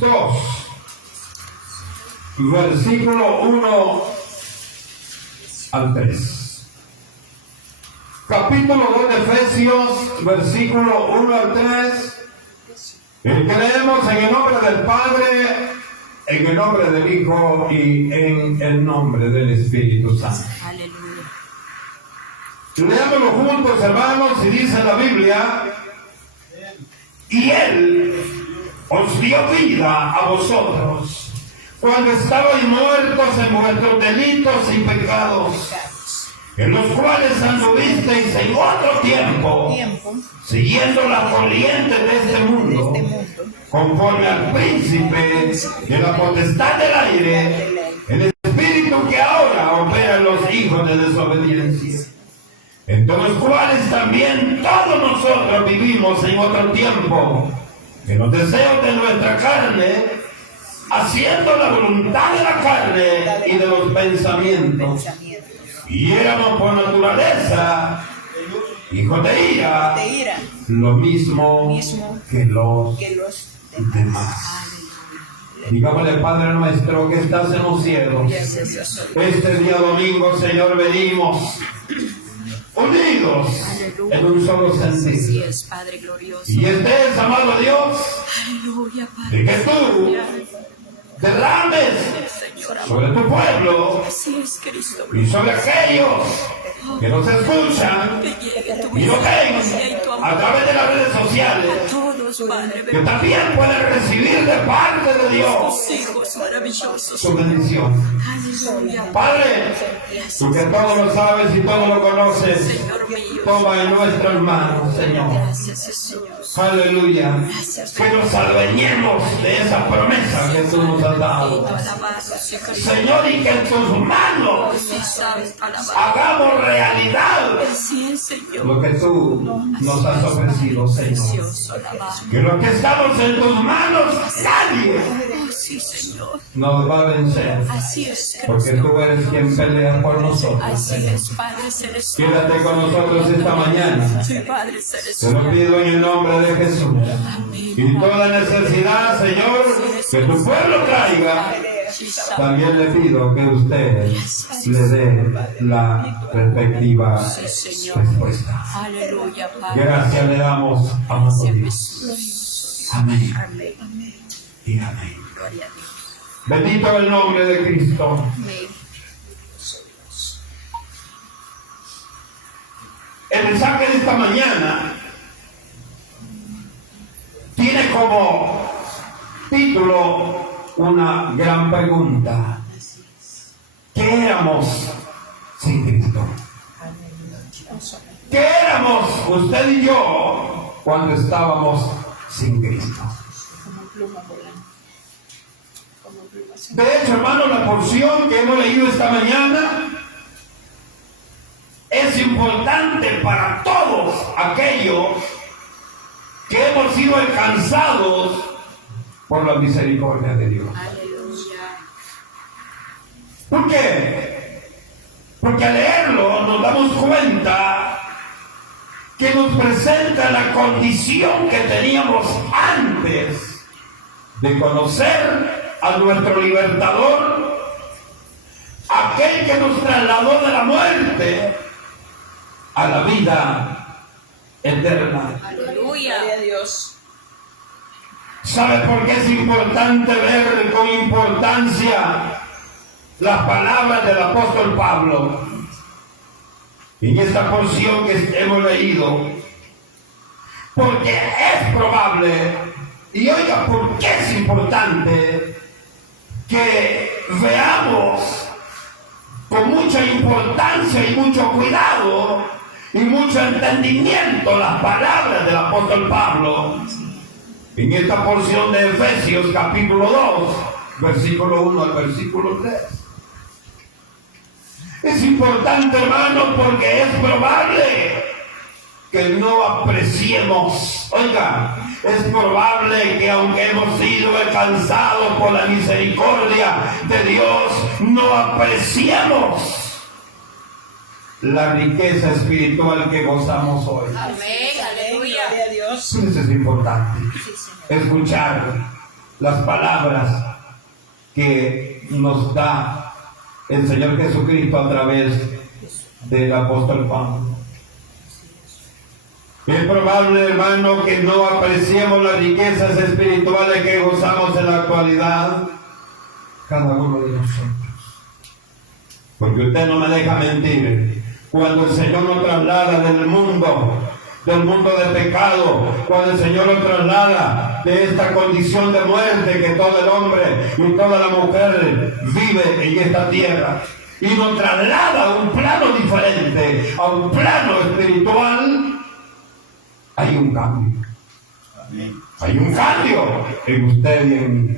2, versículo 1 al 3. Capítulo 2 de Efesios, versículo 1 al 3. Creemos en el nombre del Padre, en el nombre del Hijo y en el nombre del Espíritu Santo. Aleluya. Leámoslo juntos, hermanos, y dice la Biblia: y Él os dio vida a vosotros cuando estabais muertos en vuestros delitos y pecados, en los cuales anduvisteis en otro tiempo, siguiendo la corriente de este mundo, conforme al príncipe de la potestad del aire, el espíritu que ahora opera en los hijos de desobediencia, entre los cuales también todos nosotros vivimos en otro tiempo, en los deseos de nuestra carne, haciendo la voluntad de la carne y de los pensamientos. Y éramos por naturaleza hijos de ira, lo mismo que los demás. Digámosle: Padre nuestro que estás en los cielos, este día domingo, Señor, venimos unidos en un solo sentido. Y es, amado Dios, de que tú derrames sobre tu pueblo y sobre aquellos que nos escuchan y nos ven a través de las redes sociales, que también pueden recibir de parte de Dios su bendición. Padre, tú que todo lo sabes y todo lo conoces, toma en nuestras manos, Señor. Aleluya. Que nos adueñemos de esa promesa que tú nos has dado, Señor, y que en tus manos hagamos realidad lo que tú nos has ofrecido, Señor. Que lo que estamos en tus manos, nadie nos va a vencer, porque tú eres quien pelea por nosotros. Quédate con nosotros esta mañana. Te lo pido en el nombre de Jesús. Y toda necesidad, Señor, que tu pueblo traiga, también le pido que usted le dé la respectiva respuesta. Gracias le damos a nuestro Dios. Amén. Y amén. Bendito el nombre de Cristo. El mensaje de esta mañana tiene como título una gran pregunta: ¿qué éramos sin Cristo? ¿Qué éramos usted y yo cuando estábamos sin Cristo? De hecho, hermano, la porción que hemos leído esta mañana es importante para todos aquellos que hemos sido alcanzados por la misericordia de Dios. ¿Por qué? Porque al leerlo nos damos cuenta que nos presenta la condición que teníamos antes de conocer a nuestro libertador, aquel que nos trasladó de la muerte a la vida eterna. Aleluya. Dios. ¿Sabe por qué es importante ver con importancia las palabras del apóstol Pablo en esta porción que hemos leído? Porque es probable, y oiga, ¿por qué es importante que veamos con mucha importancia y mucho cuidado y mucho entendimiento las palabras del apóstol Pablo en esta porción de Efesios capítulo 2, versículo 1 al versículo 3? Es importante, hermano, porque es probable que no apreciemos. Oiga, es probable que aunque hemos sido alcanzados por la misericordia de Dios, no apreciemos la riqueza espiritual que gozamos hoy. Amén, aleluya. Eso es importante. Escuchar las palabras que nos da el Señor Jesucristo a través del apóstol Pablo. Es probable, hermano, que no apreciemos las riquezas espirituales que gozamos en la actualidad, cada uno de nosotros. Porque usted no me deja mentir. Cuando el Señor nos traslada del mundo de pecado, cuando el Señor nos traslada de esta condición de muerte que todo el hombre y toda la mujer vive en esta tierra, y nos traslada a un plano diferente, a un plano espiritual, hay un cambio. Amén. Hay un cambio en usted y en mí.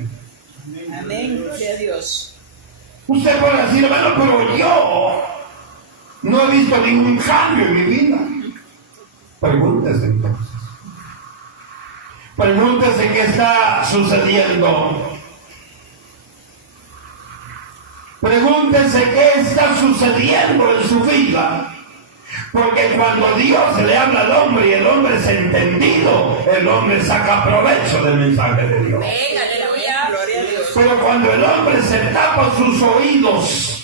Amén, gloria a Dios. Usted puede decir, hermano, pero yo no he visto ningún cambio en mi vida. Pregúntese entonces. Pregúntese qué está sucediendo. Pregúntese qué está sucediendo en su vida. Porque cuando Dios le habla al hombre y el hombre es entendido, el hombre saca provecho del mensaje de Dios. Amén, aleluya, gloria a Dios. Pero cuando el hombre se tapa sus oídos,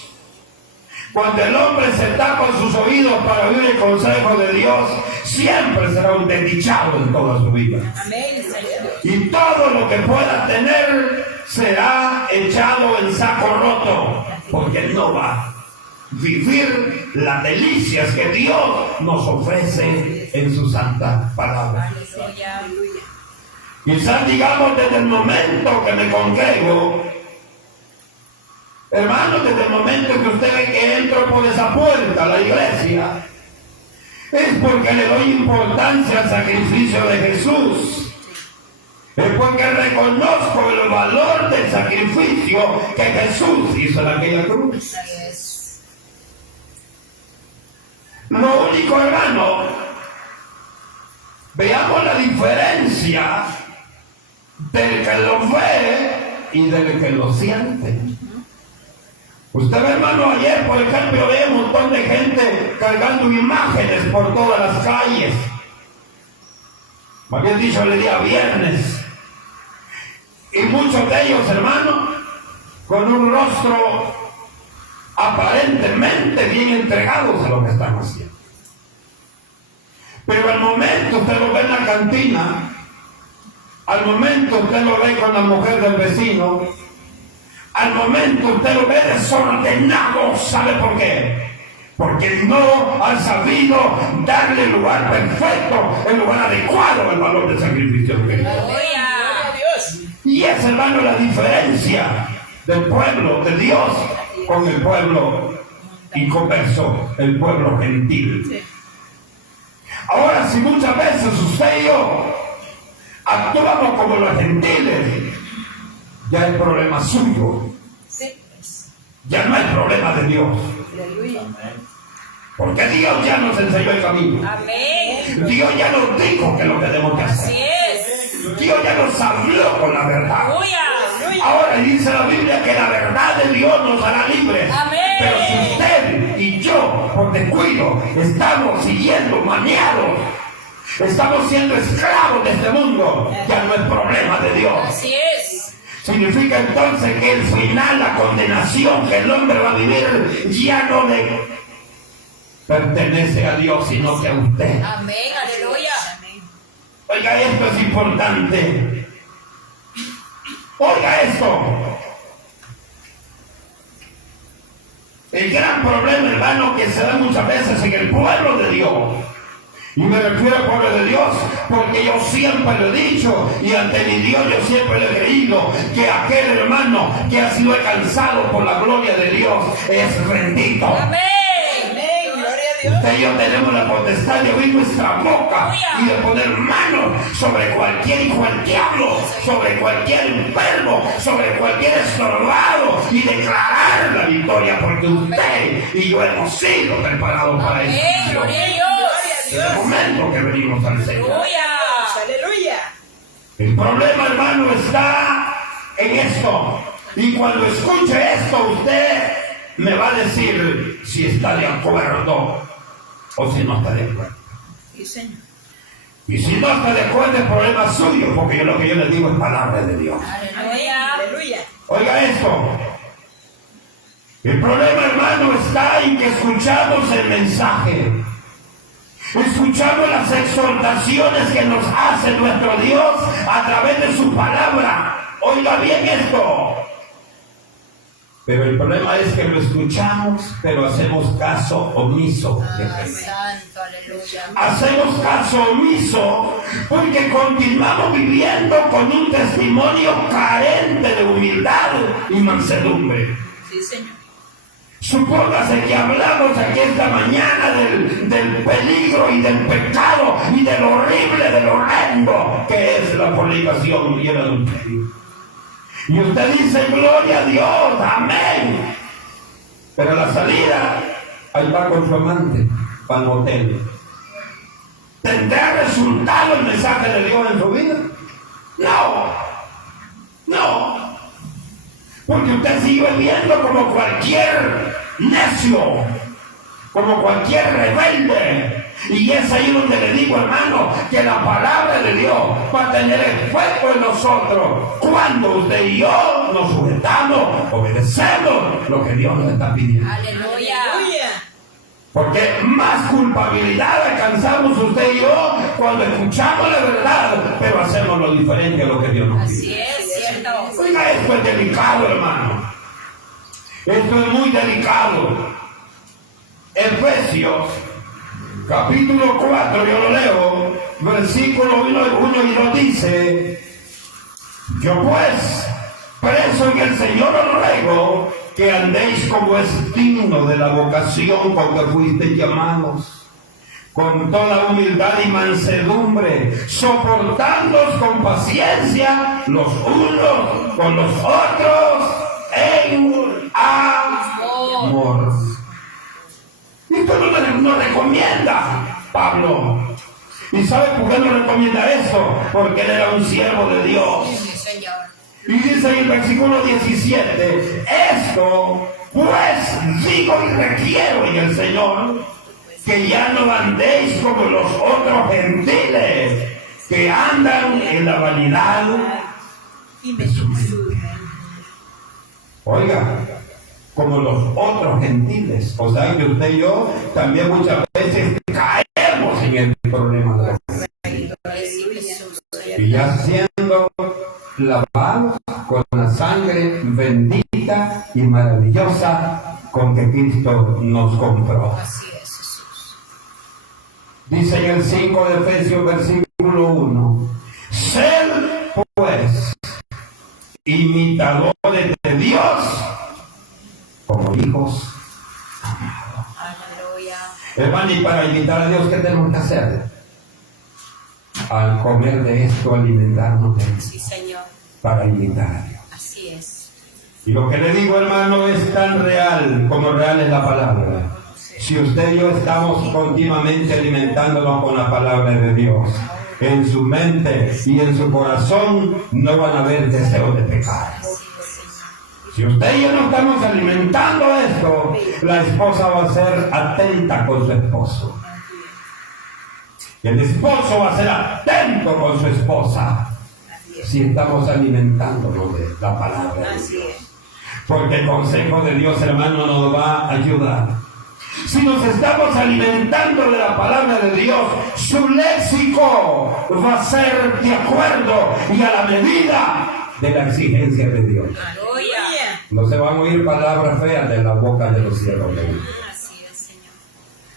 cuando el hombre se tapa sus oídos para oír el consejo de Dios, siempre será un desdichado en toda su vida. Amén, Señor. Y todo lo que pueda tener será echado en saco roto, porque no va a vivir las delicias que Dios nos ofrece en su santa palabra. Aleluya. Quizás digamos desde el momento que me congrego, hermano, desde el momento que usted ve que entro por esa puerta a la iglesia, es porque le doy importancia al sacrificio de Jesús. Es porque reconozco el valor del sacrificio que Jesús hizo en aquella cruz. Lo único, hermano, veamos la diferencia del que lo ve y del que lo siente. Usted ve, hermano, ayer, por ejemplo, ve un montón de gente cargando imágenes por todas las calles. Me habían dicho el día viernes. Y muchos de ellos, hermano, con un rostro aparentemente bien entregados a lo que están haciendo. Pero al momento usted lo ve en la cantina, al momento usted lo ve con la mujer del vecino, al momento usted lo ve desordenado. ¿Sabe por qué? Porque no han sabido darle el lugar perfecto, el lugar adecuado al valor del sacrificio de Cristo. Y es, hermano, la diferencia del pueblo de Dios con el pueblo inconverso, el pueblo gentil. Ahora, si muchas veces usted y yo actuamos como los gentiles, ya es problema suyo. Ya no es problema de Dios. Porque Dios ya nos enseñó el camino. Amén. Dios ya nos dijo que lo tenemos que hacer. Así es. Dios ya nos habló con la verdad. Aleluya. Ahora dice la Biblia que la verdad de Dios nos hará libres. Amén. Pero si usted y yo, por descuido, estamos siguiendo maniados, estamos siendo esclavos de este mundo, ya no es problema de Dios. Así es. Significa entonces que el final, la condenación que el hombre va a vivir, ya no le pertenece a Dios, sino que a usted. Amén, aleluya. Oiga, esto es importante. Oiga esto. El gran problema, hermano, que se da muchas veces en el pueblo de Dios, y me refiero al pueblo de Dios, porque yo siempre lo he dicho, y ante mi Dios yo siempre le he creído, que aquel hermano que ha sido alcanzado por la gloria de Dios es bendito. Amén. Usted y yo tenemos la potestad de abrir nuestra boca y de poner manos sobre cualquier hijo del diablo, sobre cualquier enfermo, sobre cualquier estorbado, y declarar la victoria, porque usted y yo hemos sido preparados para eso. Es el momento que venimos al Señor. Aleluya. El problema, hermano, está en esto. Y cuando escuche esto, usted me va a decir si está de acuerdo o si no está de acuerdo. Sí, Señor. Y si no está de acuerdo, es problema suyo, porque lo que yo le digo es palabra de Dios. Aleluya. Aleluya. Oiga esto. El problema, hermano, está en que escuchamos el mensaje. Escuchamos las exhortaciones que nos hace nuestro Dios a través de su palabra. Oiga bien esto. Pero el problema es que lo escuchamos, pero hacemos caso omiso de Cristo. Santo, aleluya. Hacemos caso omiso porque continuamos viviendo con un testimonio carente de humildad y mansedumbre. Sí, Señor. Supóngase que hablamos aquí esta mañana del peligro y del pecado y de lo horrible, de lo horrendo que es la fornicación y el adulterio. Y usted dice, gloria a Dios, amén. Pero a la salida, ahí va con su amante, para el motel. ¿Tendrá resultado el mensaje de Dios en su vida? No. No. Porque usted sigue viviendo como cualquier necio, como cualquier rebelde. Y es ahí donde le digo, hermano, que la palabra de Dios va a tener efecto en nosotros cuando usted y yo nos sujetamos, obedecemos lo que Dios nos está pidiendo. Aleluya. Porque más culpabilidad alcanzamos usted y yo cuando escuchamos la verdad, pero hacemos lo diferente a lo que Dios nos pide. Así es, cierto. Oiga, esto es delicado, hermano. Esto es muy delicado. Efesios, capítulo 4, yo lo leo, versículo 1 y 2 dice: yo pues, preso en el Señor, os ruego que andéis como es digno de la vocación con que fuisteis llamados, con toda humildad y mansedumbre, soportándoos con paciencia los unos con los otros en amor. Esto no recomienda Pablo. ¿Y sabe por qué no recomienda eso? Porque él era un siervo de Dios. Sí, Señor. Y dice en el versículo 17: esto pues digo y requiero en el Señor, que ya no andéis como los otros gentiles, que andan en la vanidad de su mente. Oiga, como los otros gentiles. O sea que usted y yo también muchas veces caemos en el problema de la fe. Y ya siendo lavados con la sangre bendita y maravillosa con que Cristo nos compró. Así es, Jesús. Dice en el 5 de Efesios, versículo 1: sed pues imitadores de Dios como hijos amados. Aleluya. Hermano, y para imitar a Dios, ¿qué tenemos que hacer? Al comer de esto, alimentarnos de esto, Sí, Señor. para imitar a Dios. Así es. Y lo que le digo, hermano, es tan real como real es la palabra. Si usted y yo estamos continuamente alimentándonos con la palabra de Dios, en su mente y en su corazón no van a haber deseos de pecar. Si usted y yo no estamos alimentando esto, la esposa va a ser atenta con su esposo. El esposo va a ser atento con su esposa. Si estamos alimentándonos de la palabra de Así Dios. es. Porque el consejo de Dios, hermano, nos va a ayudar. Si nos estamos alimentando de la palabra de Dios, su léxico va a ser de acuerdo y a la medida de la exigencia de Dios. Aleluya. No se van a oír palabras feas de la boca de los cielos. Así es, Señor.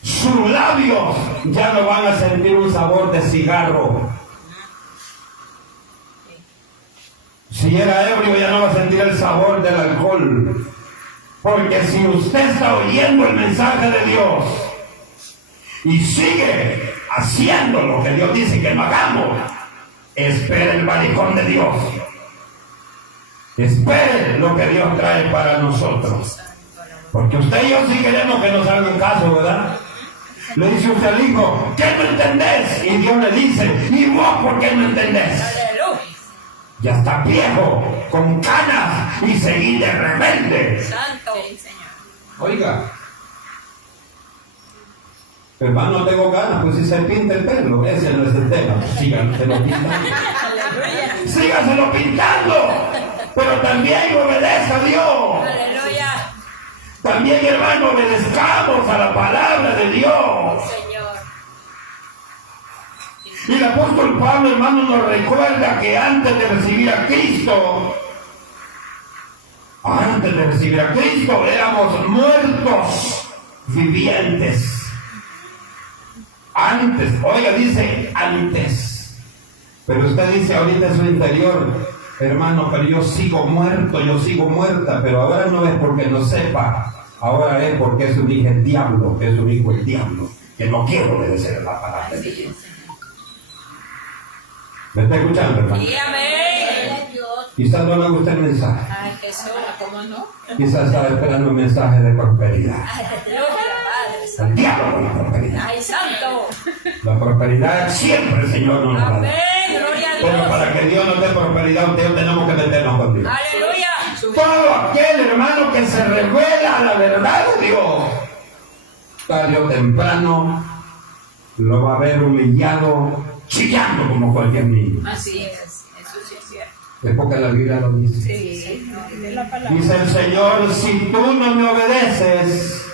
Sus labios ya no van a sentir un sabor de cigarro. Si era ebrio, ya no va a sentir el sabor del alcohol. Porque si usted está oyendo el mensaje de Dios y sigue haciendo lo que Dios dice que no hagamos, espere el malecón de Dios. Espere lo que Dios trae para nosotros. Porque usted y yo sí queremos que nos hagan caso, ¿verdad? Le dice usted al hijo: ¿qué no entendés? Y Dios le dice: ¿y vos por qué no entendés? Aleluya. Ya está viejo, con canas y seguir de rebelde. Santo. Sí, Señor. Oiga, Hermano, no tengo ganas, pues si se pinta el pelo, ese no es el tema. Síganselo pintando. Síganselo pintando. Pero también obedezca a Dios. Aleluya. También, hermano, obedezcamos a la palabra de Dios. Señor. Y el apóstol Pablo, hermano, nos recuerda que antes de recibir a Cristo, éramos muertos vivientes. Antes, oiga, dice antes. Pero usted dice ahorita en su interior, hermano, pero yo sigo muerto, yo sigo muerta, pero ahora no es porque no sepa, ahora es porque es un hijo del diablo, es un hijo del diablo, que no quiero obedecer a la palabra de Dios. ¿Me está escuchando, hermano? Sí, amén. Quizás no le gusta el mensaje. Ay, Jesús, ¿cómo no? Quizás estaba esperando un mensaje de prosperidad. Aleluya, Padre. El diablo con la prosperidad. Ay, santo. La prosperidad siempre el Señor nos la da. Amén, gloria a Pero Dios. para que Dios nos dé prosperidad, usted tenemos que meternos con Dios. Aleluya. Todo aquel hermano que se revela a la verdad de Dios, tarde o temprano lo va a ver humillado, chillando como cualquier niño. Así es, eso sí es cierto. Es porque la Biblia lo dice. Sí, de la palabra. Dice el Señor, si tú no me obedeces,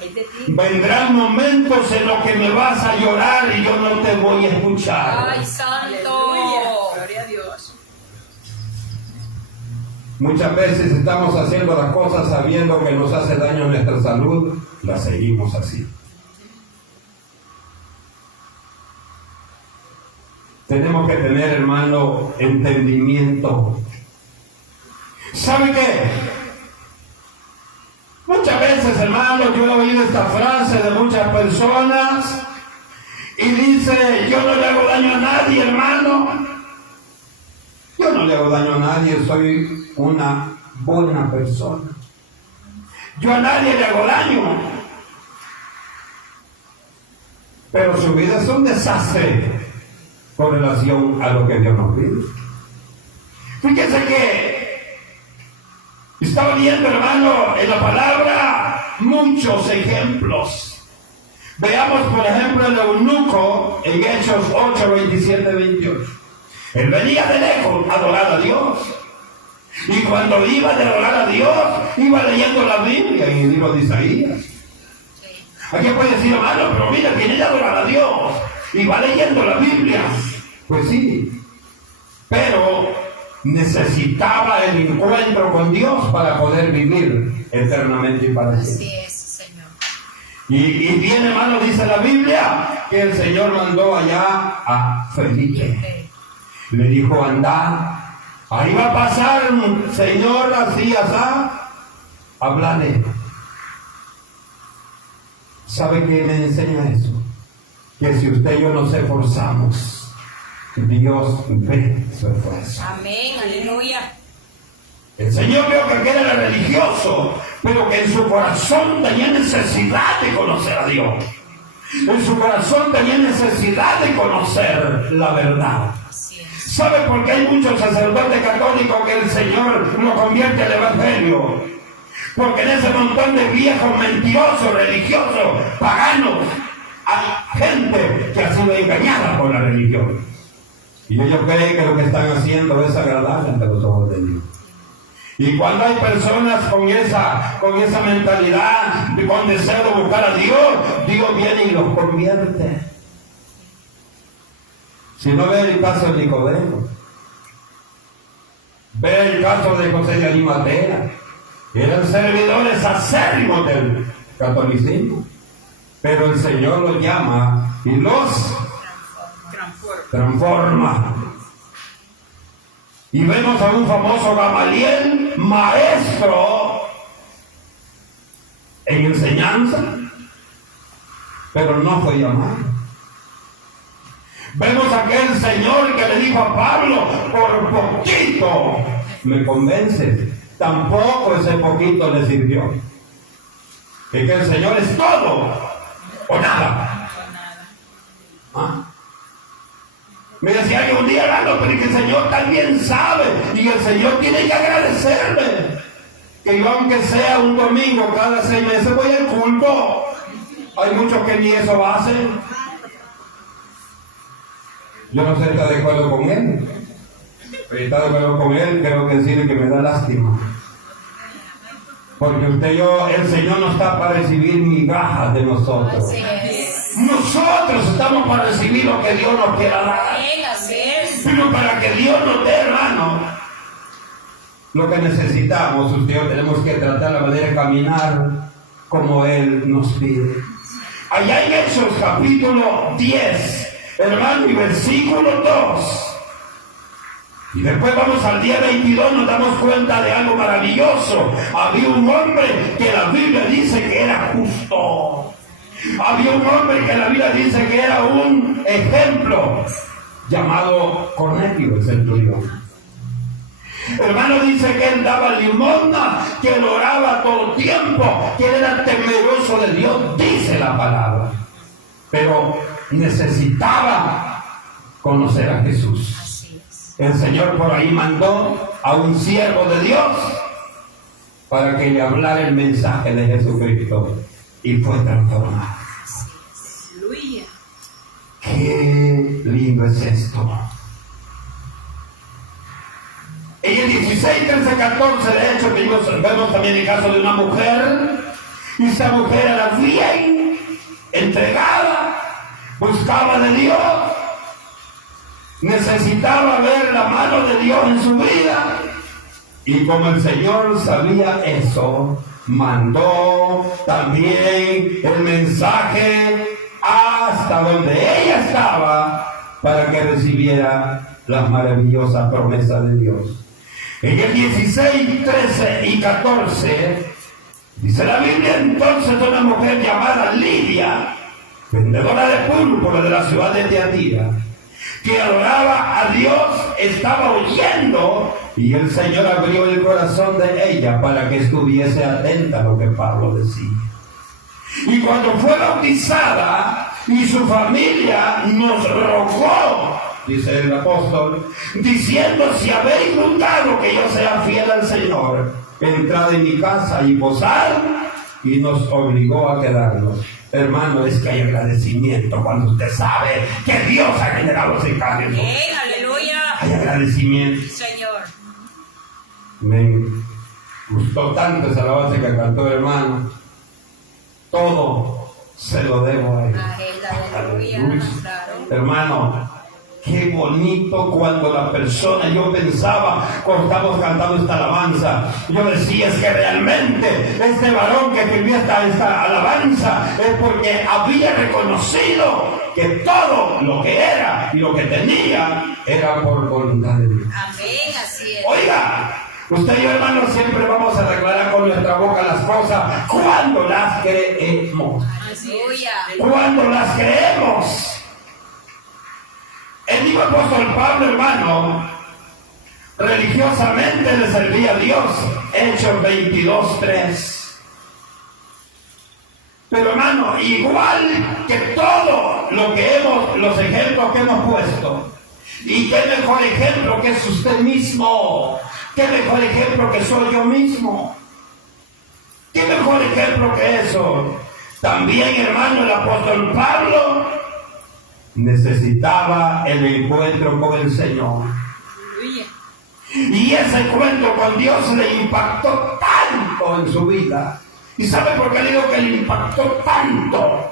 Ay, de ti. vendrán momentos en los que me vas a llorar y yo no te voy a escuchar. Ay, santo. Gloria a Dios. Muchas veces estamos haciendo las cosas sabiendo que nos hace daño a nuestra salud, las seguimos así. Tenemos que tener, hermano, entendimiento. ¿Sabe qué? Muchas veces, hermano, yo he oído esta frase de muchas personas y dice, yo no le hago daño a nadie, hermano. Yo no le hago daño a nadie, soy una buena persona. Yo a nadie le hago daño. Pero su vida es un desastre con relación a lo que Dios nos pide. Fíjense que estaba viendo, hermano, en la palabra muchos ejemplos. Veamos, por ejemplo, el eunuco en Hechos 8, 27, 28. Él venía de lejos a adorar a Dios. Y cuando iba a adorar a Dios, iba leyendo la Biblia en el libro de Isaías. Aquí puede decir, hermano, pero mira, viene a adorar a Dios y va leyendo la Biblia. Pues sí, pero necesitaba el encuentro con Dios para poder vivir eternamente y para siempre. Así es, Señor. Y bien, hermano, dice la Biblia que el Señor mandó allá a Felipe. Le dijo, anda, ahí va a pasar un señor así, háblale. ¿Sabe qué me enseña eso? Que si usted y yo nos esforzamos, Dios ve su esfuerzo. Amén, aleluya. El Señor vio que aquel era religioso, pero que en su corazón tenía necesidad de conocer a Dios. En su corazón tenía necesidad de conocer la verdad. Así es. ¿Sabe por qué hay muchos sacerdotes católicos que el Señor lo convierte al Evangelio? Porque en ese montón de viejos mentirosos, religiosos, paganos, hay gente que ha sido engañada por la religión. Y ellos creen que lo que están haciendo es agradable ante los ojos de Dios. Y cuando hay personas con esa mentalidad, con deseo de buscar a Dios, Dios viene y los convierte. Si no ve el caso de Nicodemo, ve el caso de José de Arimatea, eran servidores acérrimos del catolicismo, pero el Señor los llama y los transforma. Y vemos a un famoso Gamaliel, maestro en enseñanza, pero no fue llamado. Vemos a aquel señor que le dijo a Pablo, por poquito me convences. Tampoco ese poquito le sirvió. Es que el Señor es todo o nada. ¿Ah? Me decía que un día hermano, pero que el Señor también sabe y el Señor tiene que agradecerle que yo, aunque sea un domingo cada 6 meses, voy al culto. Hay muchos que ni eso hacen. Yo no sé si está de acuerdo con él. Pero si está de acuerdo con él, creo que decirle que me da lástima. Porque usted y yo, el Señor no está para recibir migajas de nosotros. Así es. Nosotros estamos para recibir lo que Dios nos quiera dar. Así es. Pero para que Dios nos dé, hermano, lo que necesitamos, usted y yo tenemos que tratar la manera de caminar como Él nos pide. Allá en Hechos capítulo 10, hermano, y versículo 2. Y después vamos al día 22, nos damos cuenta de algo maravilloso. Había un hombre que la Biblia dice que era justo. Había un hombre que la Biblia dice que era un ejemplo, llamado Cornelio, el centurión. Hermano, dice que él daba limosna, que él oraba todo tiempo, que él era temeroso de Dios, dice la palabra. Pero necesitaba conocer a Jesús. El Señor por ahí mandó a un siervo de Dios para que le hablara el mensaje de Jesucristo y fue transformado. Aleluya. Qué lindo es esto. En el 16, 13, 14, de hecho, que vemos también el caso de una mujer, y esa mujer era bien entregada, buscaba de Dios, necesitaba ver la mano de Dios en su vida, y como el Señor sabía eso, mandó también el mensaje hasta donde ella estaba para que recibiera las maravillosas promesas de Dios. En el 16, 13 y 14 dice la Biblia entonces de una mujer llamada Lidia, vendedora de púrpura de la ciudad de Tiatira, que adoraba a Dios, estaba oyendo, y el Señor abrió el corazón de ella para que estuviese atenta a lo que Pablo decía. Y cuando fue bautizada y su familia nos rogó, dice el apóstol, diciendo: si habéis notado que yo sea fiel al Señor, entrad en mi casa y posad, y nos obligó a quedarnos. Hermano, es que hay agradecimiento cuando usted sabe que Dios ha generado ese cambio. Bien, aleluya. Hay agradecimiento. Señor. Me gustó tanto esa alabanza que cantó el hermano. Todo se lo debo a él. Aleluya. Claro. Hermano, qué bonito cuando la persona, yo pensaba, cuando estamos cantando esta alabanza, yo decía, es que realmente este varón que escribió esta alabanza es porque había reconocido que todo lo que era y lo que tenía era por voluntad de Dios. Amén, así es. Oiga, usted y yo, hermano, siempre vamos a declarar con nuestra boca las cosas cuando las creemos. Aleluya. Cuando las creemos. El mismo apóstol Pablo, hermano, religiosamente le servía a Dios. Hechos 22:3. Pero, hermano, igual que todo lo que los ejemplos que hemos puesto, y qué mejor ejemplo que es usted mismo, qué mejor ejemplo que soy yo mismo, qué mejor ejemplo que eso. También, hermano, el apóstol Pablo necesitaba el encuentro con el Señor. Aleluya. Y ese encuentro con Dios le impactó tanto en su vida. ¿Y sabe por qué le digo que le impactó tanto?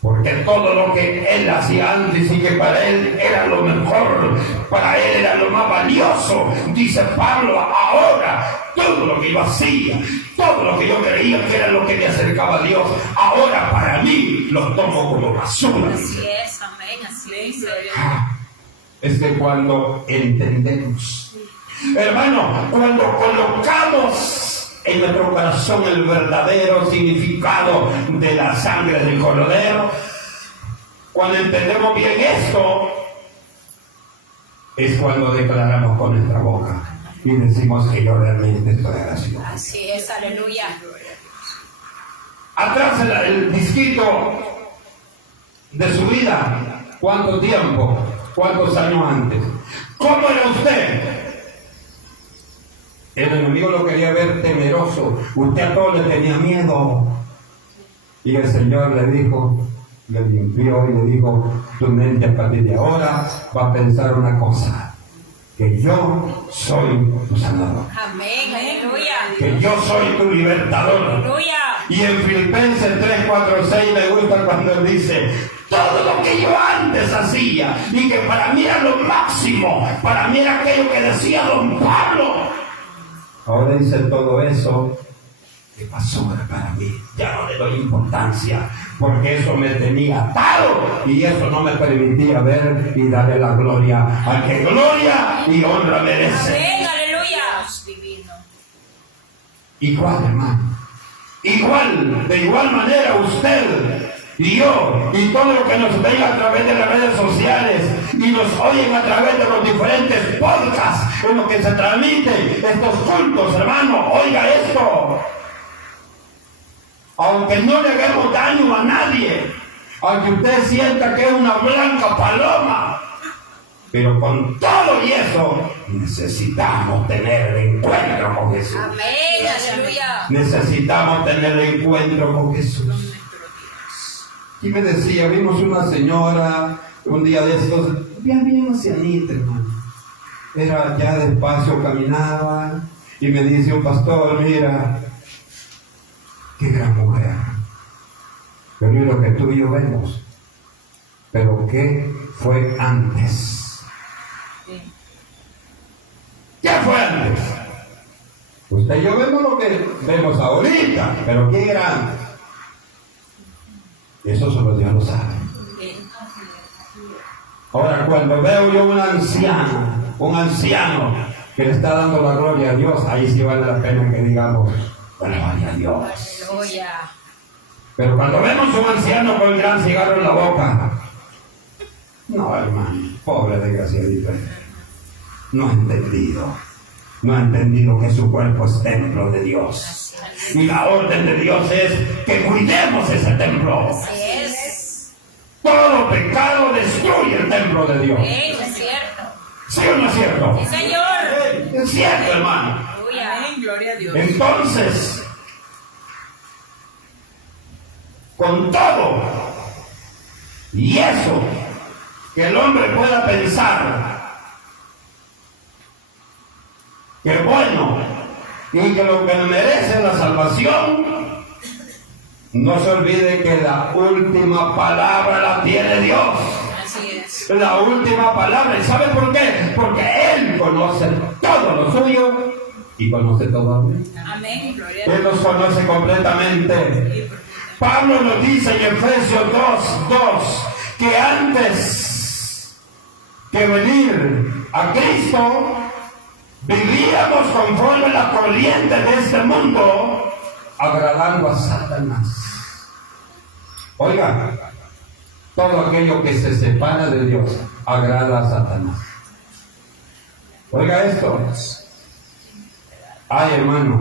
Porque todo lo que él hacía antes y que para él era lo mejor, para él era lo más valioso, dice Pablo, ahora todo lo que yo hacía, todo lo que yo creía que era lo que me acercaba a Dios, ahora para mí lo tomo como basura. Así es, amén, así es. Es que cuando entendemos, hermano, cuando colocamos en nuestro corazón el verdadero significado de la sangre del Cordero, cuando entendemos bien esto, es cuando declaramos con nuestra boca y decimos que yo realmente estoy agradecido. Así es, aleluya. Atrás el disquito de su vida, ¿cuánto tiempo? ¿Cuántos años antes? ¿Cómo era usted? El enemigo lo quería ver temeroso. Usted a todo le tenía miedo. Y el Señor le dijo, le limpió y le dijo, tu mente a partir de ahora va a pensar una cosa, que yo soy tu sanador, Amén. Aleluya. que yo soy tu libertador. Aleluya. Y en Filipenses 3, 4, 6 me gusta cuando él dice, todo lo que yo antes hacía y que para mí era lo máximo, para mí era aquello que decía don Pablo. Ahora dice todo eso, que pasó para mí, ya no le doy importancia, porque eso me tenía atado y eso no me permitía ver y darle la gloria al que gloria y honra merece. Amén. Aleluya. Dios divino. Igual, hermano, igual, de igual manera usted y yo y todo lo que nos ven a través de las redes sociales y nos oyen a través de los diferentes podcasts en los que se transmiten estos cultos, hermano, oiga esto. Aunque no le hagamos daño a nadie, aunque usted sienta que es una blanca paloma, pero con todo y eso necesitamos tener el encuentro con Jesús. Amén. Aleluya. Necesitamos tener el encuentro con Jesús. Y me decía, vimos una señora un día de estos, bien ancianita, hermano. Era ya despacio, caminaba, y me dice un pastor, mira, qué gran mujer. Pero es lo que tú y yo vemos. Pero ¿qué fue antes? ¿Qué fue antes? Usted y yo vemos lo que vemos ahorita, pero ¿qué era antes? Eso solo Dios lo sabe. Ahora, cuando veo yo un anciano que le está dando la gloria a Dios, ahí sí vale la pena que digamos, gloria a Dios. Aleluya. Pero cuando vemos un anciano con un gran cigarro en la boca, no, hermano, pobre desgraciadito, no ha entendido que su cuerpo es templo de Dios. Y la orden de Dios es que cuidemos ese templo. Así es. Todo pecado destruye el templo de Dios. Es cierto. ¿Sí o no es cierto? Sí, Señor. Es cierto, hermano. Aleluya. Gloria a Dios. Entonces, con todo y eso que el hombre pueda pensar que bueno y que lo que merece la salvación, no se olvide que la última palabra la tiene Dios. Así es. La última palabra. ¿Y sabe por qué? Porque Él conoce todo lo suyo y conoce todo a mí. Amén. Gloria a Él Dios. nos conoce completamente. Pablo nos dice en Efesios 2:2 que antes que venir a Cristo vivíamos conforme la corriente de este mundo, agradando a Satanás. Oiga, todo aquello que se separa de Dios agrada a Satanás. Oiga esto. Ay, hermano,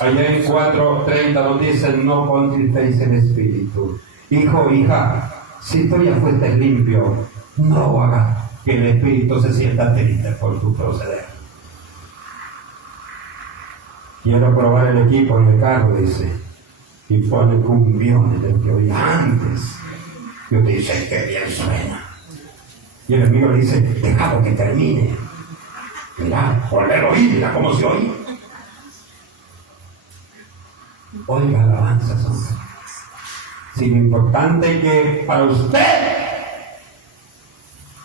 allá en 4:30 nos dicen, no contristéis el espíritu. Hijo, hija, si tú ya fuiste limpio, no hagas que el espíritu se sienta triste por tu proceder. Quiero probar el equipo en el carro, dice, y pone cumbiones del que oía antes. Y usted dice, qué bien suena. Y el amigo le dice, déjalo que termine. Mirá, ponle el oído, mira cómo se oye. Oiga, alabanza, son. Si lo importante es que para usted,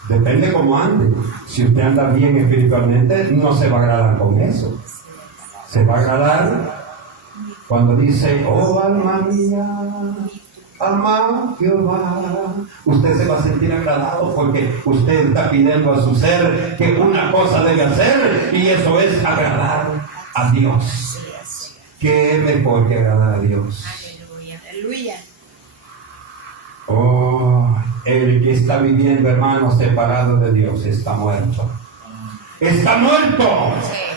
depende cómo ande. Si usted anda bien espiritualmente, no se va a agradar con eso. Se va a agradar cuando dice, oh alma mía, ama a Jehová. Usted se va a sentir agradado porque usted está pidiendo a su ser que una cosa debe hacer y eso es agradar a Dios. ¿Qué es mejor que agradar a Dios? Aleluya. Aleluya. Oh, el que está viviendo, hermano, separado de Dios, está muerto. ¡Está muerto! Sí.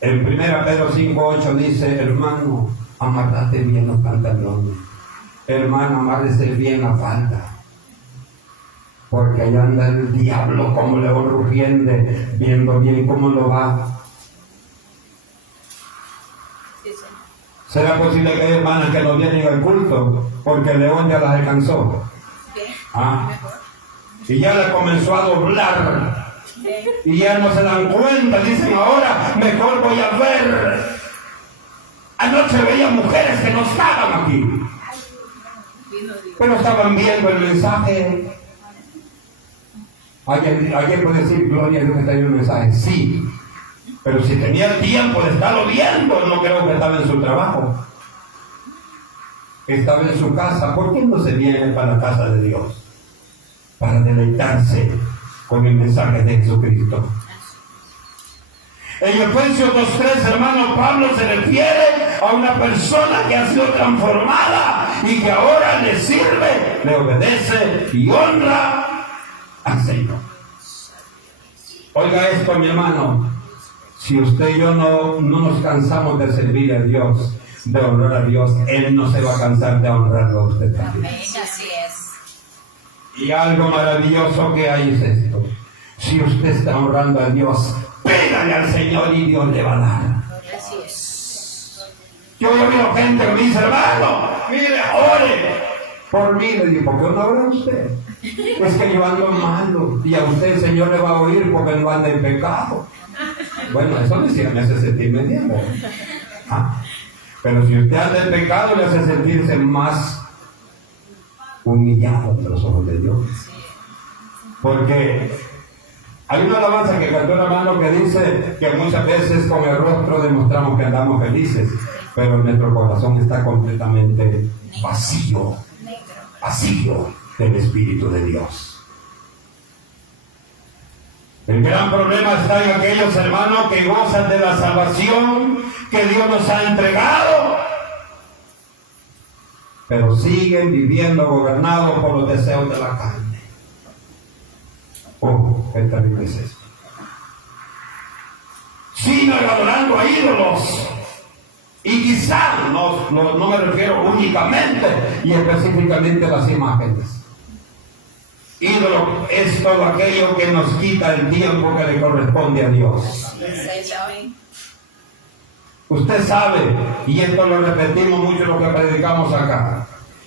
En 1 Pedro 5:8 dice, hermano, amarrate bien los pantalones. Hermano, amárrese bien la falda. Porque allá anda el diablo como león rugiente, viendo bien cómo lo va. Sí, Señor. ¿Será posible que hay hermanas que no vienen al culto porque el león ya las alcanzó? Ah. Y ya le comenzó a doblar. Y ya no se dan cuenta, dicen ahora, mejor voy a ver. Anoche veía mujeres que no estaban aquí, pero estaban viendo el mensaje. ¿Alguien puede decir, gloria a Dios que está viendo el mensaje? Sí, pero si tenía el tiempo de estarlo viendo, no creo que estaba en su trabajo. Estaba en su casa. ¿Por qué no se viene para la casa de Dios? Para deleitarse con el mensaje de Jesucristo. En Efesios 2:3, hermano, Pablo se refiere a una persona que ha sido transformada y que ahora le sirve, le obedece y honra al Señor. Oiga esto, mi hermano, si usted y yo no nos cansamos de servir a Dios, de honrar a Dios, Él no se va a cansar de honrarlo a usted también. Así es. Y algo maravilloso que hay es esto: si usted está honrando a Dios, pídale al Señor y Dios le va a dar. Así es. Yo he oído gente que me dice, hermano, mire, ore por mí. Le digo, ¿por qué no ora usted? Es que yo ando malo y a usted el Señor le va a oír porque no anda en pecado. Bueno, eso me hace sentirme bien, ¿no? Pero si usted anda en pecado, le hace sentirse más humillado ante los ojos de Dios. Porque hay una alabanza que cantó un hermano que dice que muchas veces con el rostro demostramos que andamos felices, pero nuestro corazón está completamente vacío del Espíritu de Dios. El gran problema está en aquellos hermanos que gozan de la salvación que Dios nos ha entregado, pero siguen viviendo gobernados por los deseos de la carne. Oh, qué terrible es esto. Siguen adorando a ídolos. Y quizás, no me refiero únicamente y específicamente a las imágenes. Ídolo es todo aquello que nos quita el tiempo que le corresponde a Dios. Usted sabe, y esto lo repetimos mucho lo que predicamos acá.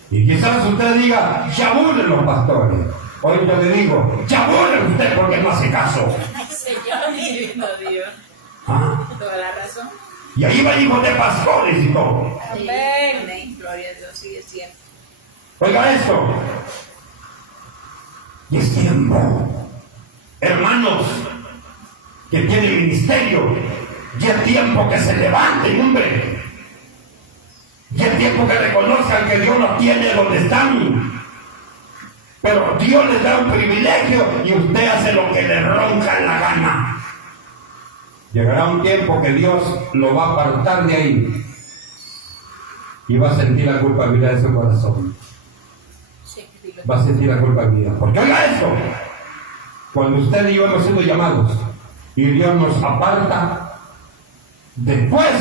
Y quizás usted diga, ya burlen los pastores. Hoy yo le digo, ya burlen usted porque no hace caso. Señor, divino Dios. Toda la razón. Y ahí va hijos de pastores y todo. Amén. Gloria a Dios, sigue siendo. Oiga esto. Y es tiempo, hermanos, que tienen ministerio. Y es tiempo que se levanten, hombre. Y es tiempo que reconozcan que Dios los tiene donde están. Pero Dios les da un privilegio y usted hace lo que le ronca en la gana. Llegará un tiempo que Dios lo va a apartar de ahí y va a sentir la culpabilidad de su corazón. Va a sentir la culpabilidad. Porque oiga esto, cuando usted y yo hemos sido llamados y Dios nos aparta, después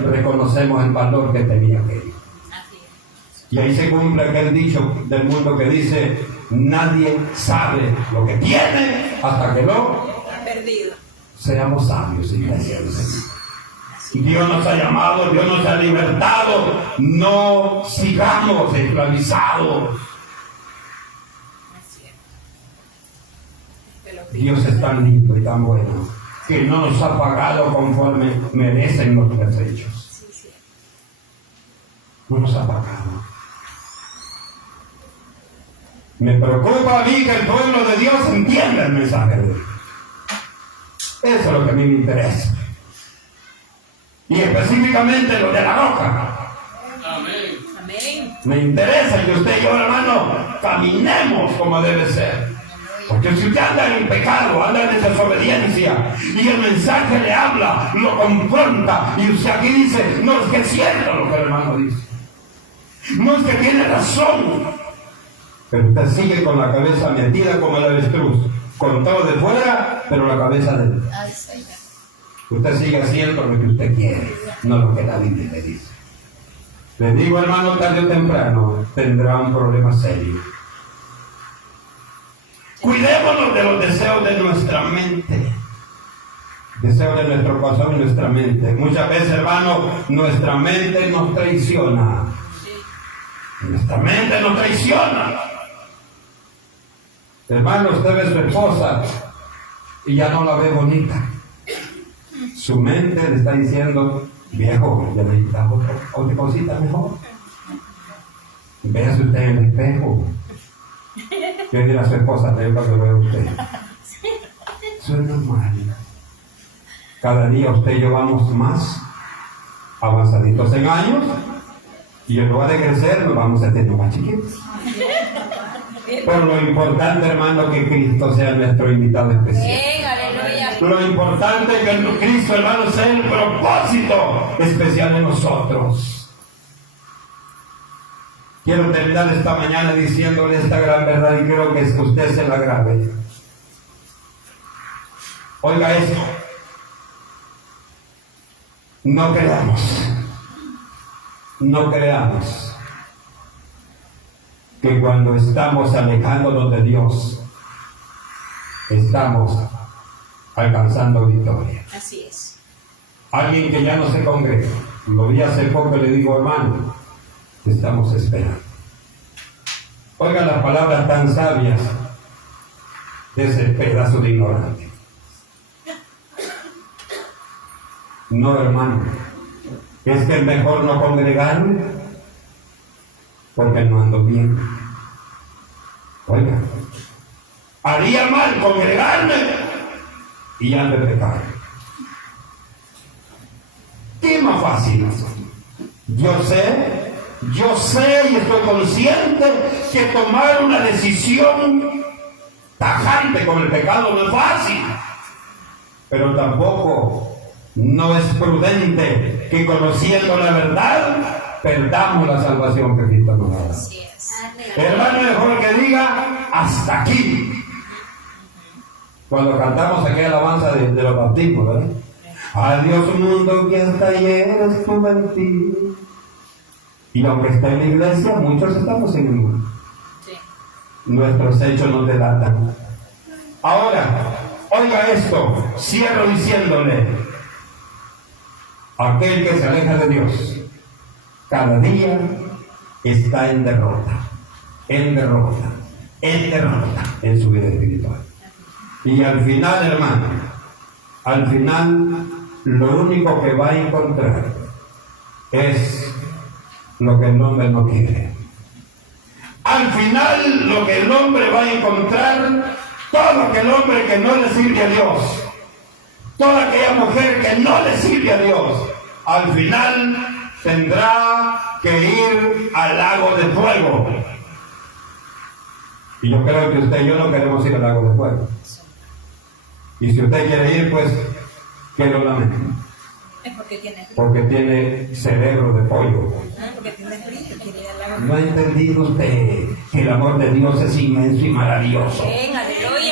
reconocemos el valor que tenía aquello. Y ahí se cumple aquel dicho del mundo que dice, nadie sabe lo que tiene hasta que lo ha perdido. Seamos sabios, iglesia del Señor. Dios nos ha llamado, Dios nos ha libertado, no sigamos esclavizados. Dios es tan lindo y tan bueno que no nos ha pagado conforme merecen nuestros hechos. No nos ha pagado. Me preocupa a mí que el pueblo de Dios entienda el mensaje de Dios. Eso es lo que a mí me interesa. Y específicamente lo de la roca. Amén. Amén. Me interesa que usted y yo, hermano, caminemos como debe ser. Porque si usted anda en pecado, anda en desobediencia, y el mensaje le habla, lo confronta, y usted aquí dice, no es que es cierto lo que el hermano dice. No es que tiene razón. Pero usted sigue con la cabeza metida como el avestruz, con todo de fuera, pero la cabeza de... Usted sigue haciendo lo que usted quiere, no lo que la Biblia le dice. Le digo, hermano, tarde o temprano tendrá un problema serio. Cuidémonos de los deseos de nuestra mente. deseo de nuestro corazón y nuestra mente. Muchas veces, hermano, nuestra mente nos traiciona. Nuestra mente nos traiciona. Hermano, usted ve a su esposa y ya no la ve bonita. Su mente le está diciendo, viejo, ya necesitas otra cosita mejor. Véase usted en el espejo. ¿Qué dirá su esposa cuando lo ve a usted? Eso es normal. Cada día usted y yo vamos más avanzaditos en años y en lugar de crecer nos vamos haciendo más chiquitos. Pero lo importante, hermano, que Cristo sea nuestro invitado especial. Lo importante es que Cristo, hermano, sea el propósito especial de nosotros. Quiero terminar esta mañana diciéndole esta gran verdad y creo que usted se la grabe. Oiga esto. No creamos que cuando estamos alejándonos de Dios, estamos alcanzando victoria. Así es. Alguien que ya no se congrega, lo vi hace poco y le digo, hermano, estamos esperando. Oigan las palabras tan sabias de ese pedazo de ignorante. No, hermano, es que es mejor no congregarme porque no ando bien. Oiga, haría mal congregarme y ando en pecado. ¿Qué es más fácil? Yo sé y estoy consciente que tomar una decisión tajante con el pecado no es fácil, pero tampoco no es prudente que conociendo la verdad perdamos la salvación que Cristo nos da. Así es. Hermano, mejor que diga hasta aquí. Cuando cantamos aquella alabanza de los bautismos, ¿verdad? Adiós mundo que hasta ayer estuve en ti. Y aunque está en la iglesia, muchos estamos en el mundo. Sí. Nuestros hechos nos delatan. Ahora, oiga esto, cierro diciéndole, aquel que se aleja de Dios, cada día está en derrota en su vida espiritual. Y al final, hermano, lo único que va a encontrar es lo que el hombre no quiere. Al final, lo que el hombre va a encontrar, todo aquel hombre que no le sirve a Dios, toda aquella mujer que no le sirve a Dios, al final tendrá que ir al lago de fuego. Y yo creo que usted y yo no queremos ir al lago de fuego. Y si usted quiere ir, pues, que lo lamento. Es porque tiene cerebro de pollo. Porque tiene frío, quiere ir al lago. No ha entendido usted que el amor de Dios es inmenso y maravilloso.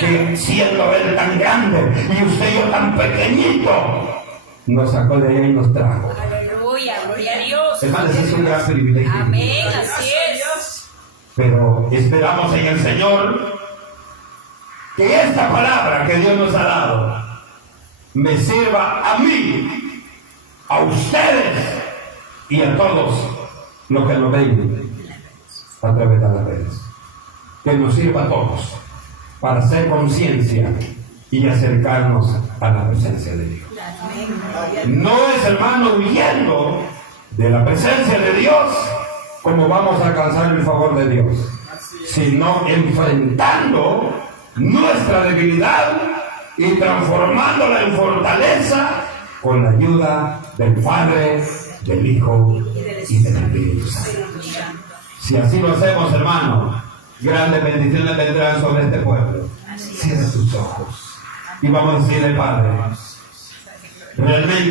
Que siendo Él tan grande y usted y yo tan pequeñito, nos sacó de ahí y nos trajo. Aleluya, gloria a Dios. Hermanos, ese es un gran privilegio. Amén, así es. Pero esperamos en el Señor que esta palabra que Dios nos ha dado me sirva a mí, a ustedes y a todos los que nos ven a través de las redes. Que nos sirva a todos para hacer conciencia y acercarnos a la presencia de Dios. No es, hermano, huyendo de la presencia de Dios como vamos a alcanzar el favor de Dios, sino enfrentando nuestra debilidad y transformándola en fortaleza con la ayuda del Padre, del Hijo y del Espíritu Santo. Si así lo hacemos, hermano, grandes bendiciones vendrán sobre este pueblo. Cierra tus ojos y vamos a decirle, Padre, realmente